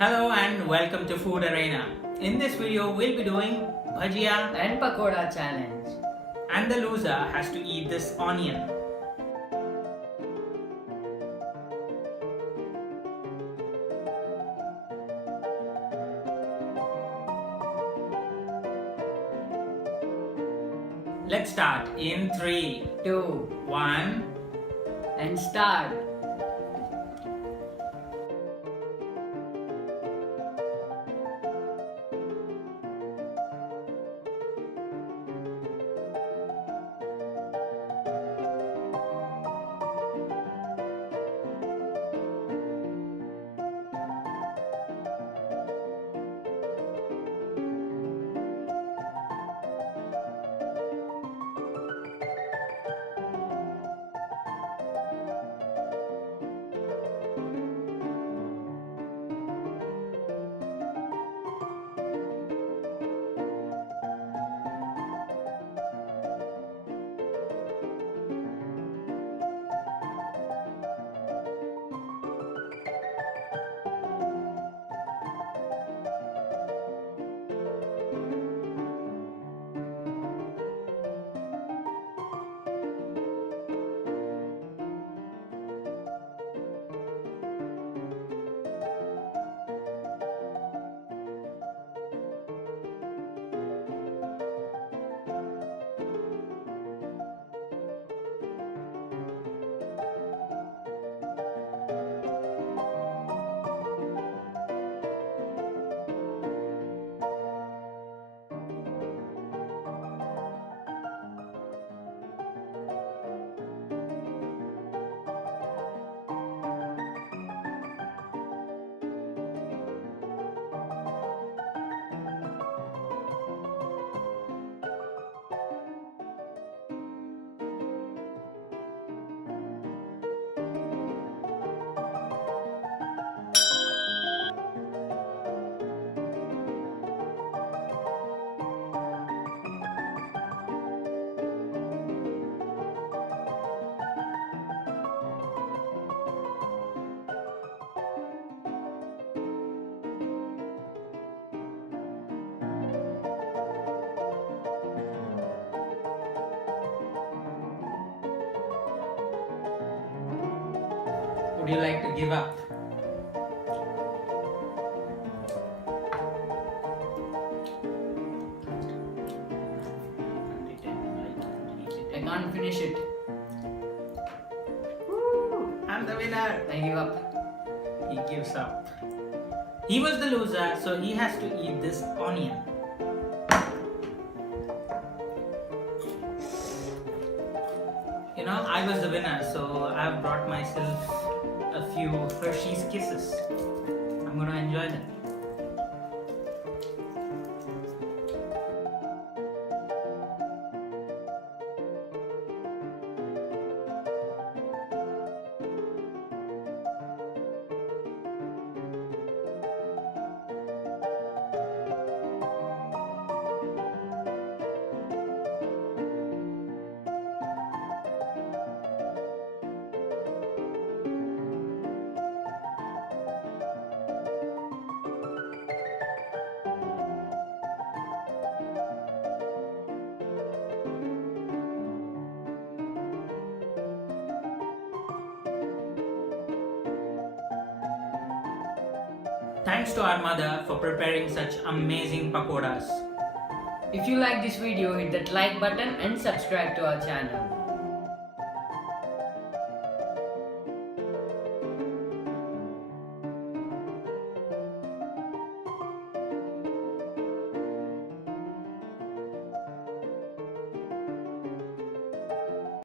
Hello and welcome to Food Arena. In this video, we'll be doing Bajji and Pakoda challenge. and the loser has to eat this onion. Let's start in 3, 2 1. and start. Would you like to give up? I can't finish it. I'm the winner. I give up. He gives up. He was the loser, so he has to eat this onion. I was the winner, so I've brought myself a few Hershey's Kisses. I'm gonna enjoy them. Thanks to our mother for preparing such amazing pakoras. If you like this video, hit that like button and subscribe to our channel.